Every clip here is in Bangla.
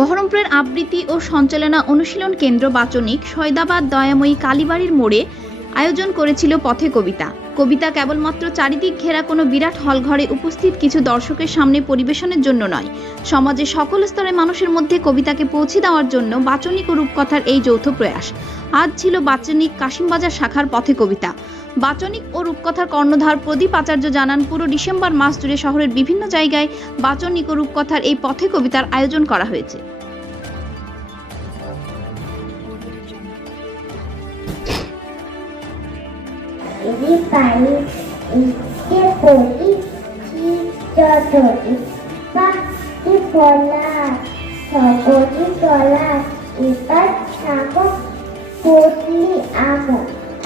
বহরমপুরের আবৃত্তি ও সঞ্চালনা অনুশীলন কেন্দ্র বাচনিক সৈদাবাদ দয়াময়ী কালীবাড়ির মোড়ে আয়োজন করেছিল পথে কবিতা। কবিতা কেবলমাত্র চারিদিক ঘেরা কোনো বিরাট হলঘরে উপস্থিত কিছু দর্শকের সামনে পরিবেশনের জন্য নয়। সমাজের সকল স্তরের মানুষের মধ্যে কবিতাকে পৌঁছে দেওয়ার জন্য বাচনিক ও রূপকথার এই যৌথ প্রয়াস। আজ ছিল বাচনিক কাশিমবাজার শাখার পথে কবিতা। বাচনিক ও রূপকথার কর্ণধার প্রদীপ আচার্য জানান, পুরো ডিসেম্বর মাস জুড়ে শহরের বিভিন্ন জায়গায় বাচনিক ও রূপকথার এই পথে কবিতার আয়োজন করা হয়েছে। আম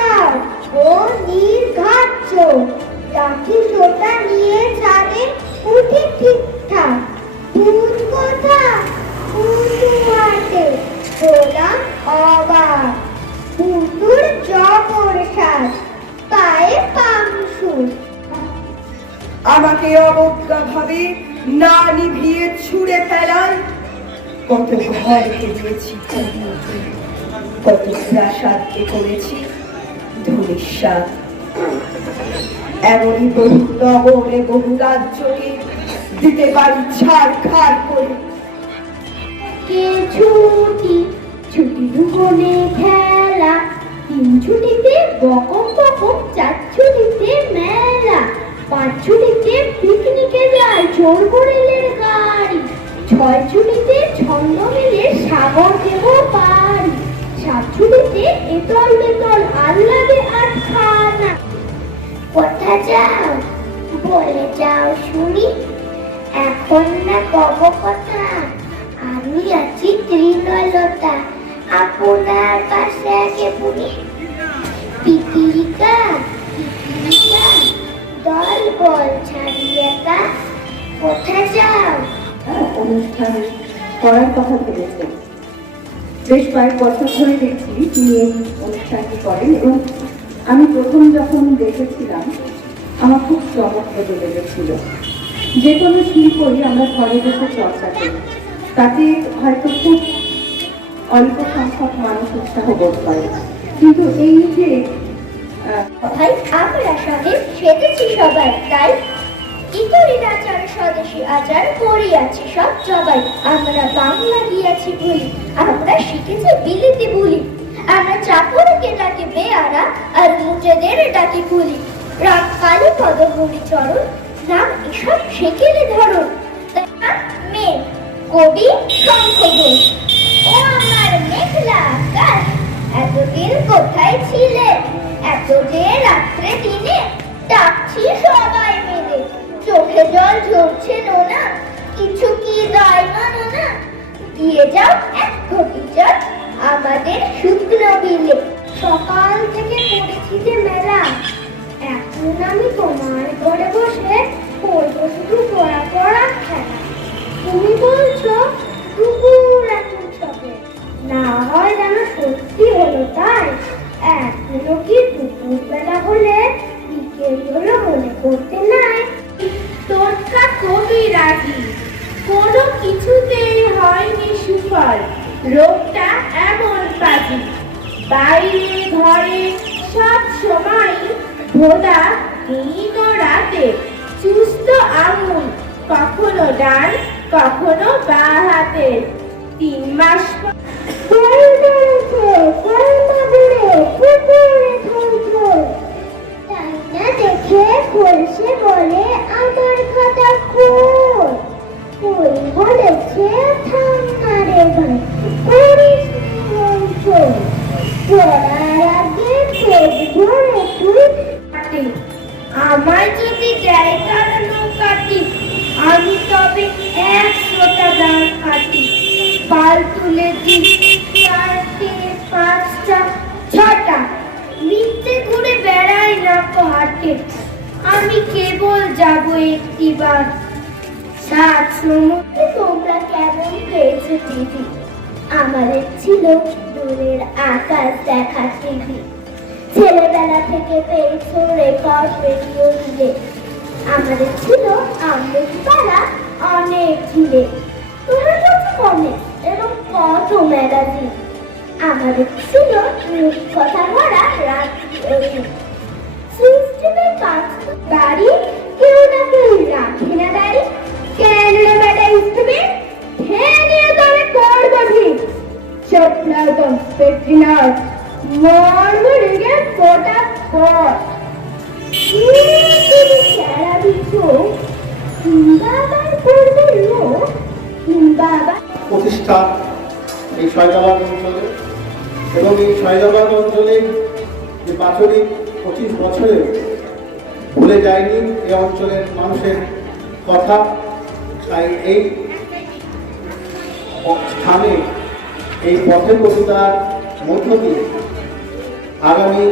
পাকড়াও ও নির্ঘাচ্য ডাকি সোটা নিয়ে ছাড়ে উঠি ঠিকঠাক ভূত কথা কুতুয়াতে গোলাম অবাক। ভুতুর জবর শ্বাস পায়ে পামসু আমাকে অবজ্ঞা ভাবে না নিভিয়ে ছুঁড়ে ফেলায়। কত ঘর ভেজেছি কত প্রাসাদকে করেছি। ধূলিসাৎ এমনই বহু নগরে বহু রাজ্যকে দিতে পারি ছাড় করে। ছুটি ছুটি দুগুণে খেলা। তিন ছুটিতে বকম বকম, চার ছুটিতে মেলা। পাঁচ ছুটিতে পিকনিকে যায় চোর বড়েলের গাড়ি। ছয় ছুটিতে ছন্দ মিলে সাগর দেব পারি ছুটিতে এতল বেতল আল্লাদে কোথা যাও? বলে যাও শুনি। এখন না কব কথা। আমি আছি তৃণলতা। আপনার পাশে আগে পুনি পিপিলিকা দল বল ছাড়িয়ে তা। কোথায় যাও? অনুষ্ঠান করার কথা বেশ কয়েক বছর ধরে দেখছি তিনি অনুষ্ঠানটি করেন এবং আমি প্রথম যখন দেখেছিলাম, আমার খুব চমৎকার লেগেছিল। যে কোনো শিল্পই আমরা ঘরে বসে চর্চা করি, তাতে হয়তো খুব অল্প সংখ্যক মানুষ উৎসাহ বোধ করে। কিন্তু এই যে কথাই আমরা সবে সেজেছি সবাই, তাই? ইতরির আচার স্বদেশী আচার করিয়াছি, সব সবাই আমরা বাংলা গিয়াছি ভুলি আমরা শিখেছি বিলিতি ভুলি আমরা চাপড়কে ডাকে বেয়ারা আর মুচেদের ডাকে কুলি। রাগ কালী পদ চরণ, নাম এসব শেখেলে ধরুন কবি শঙ্খ ঘোষ ও আমার মেঘলা আকাশ, এতদিন কোথায় ছিলে? দিয়ে যাও এক ঘটি জল আমাদের শুকনো বিলে। সকাল থেকে পড়েছি যে মেলা। এখন আমি তোমার ঘরে বসে পড়ব শুধু পড়া পড়া খেলা। সুফল রোগটা এমন পাখি বাইরে ঘরে সব সময় ভোদা দিন রাতে চুস্ত আঙুল কখনো ডান, কখনো বা হাতে। তিন মাস পর আমায় যদি দেয় তার কাটি, আমি তবে একশোটা দাঁড় কাটি। পাল তুলেছি চারটে পাঁচটা, ছটা। মিথ্যে ঘুরে বেড়াই না তো আমি কেবল যাব একটিবার। সাত সমুদ্র তোমরা কেমন পেয়েছ টিভি আমাদের ছিল দূরের আকাশ দেখা টিভি। ছেলেবেলা থেকে পেয়েছ রেকর্ড রেডিও রিলে আমাদের ছিল আমলেটপাড়া অনেক ঝিলে তোমার কাছে কমে এবং কত ম্যাগাজিন? আমাদের ছিল রূপকথা ভরা রাত সিস্টেমের পাঁচ বাড়ি কেউ না কেউ প্রতিষ্ঠা এই শয়দাবাদ অঞ্চলে এবং এই শয়দাবাদ অঞ্চলে যে বাছরিক পঁচিশ বছরে ভুলে যায়নি এই অঞ্চলের মানুষের কথা, তাই এই স্থানে এই পথের কবিতার মধ্য দিয়ে আগামী